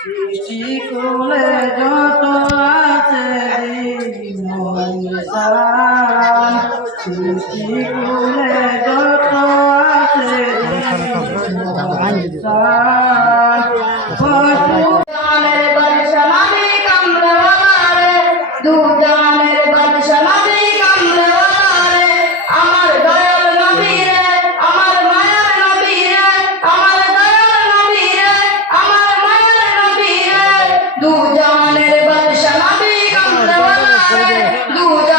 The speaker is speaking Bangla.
সৃষ্টি কুলে যত আছে সৃষ্টি কুলে যত আছে Duda!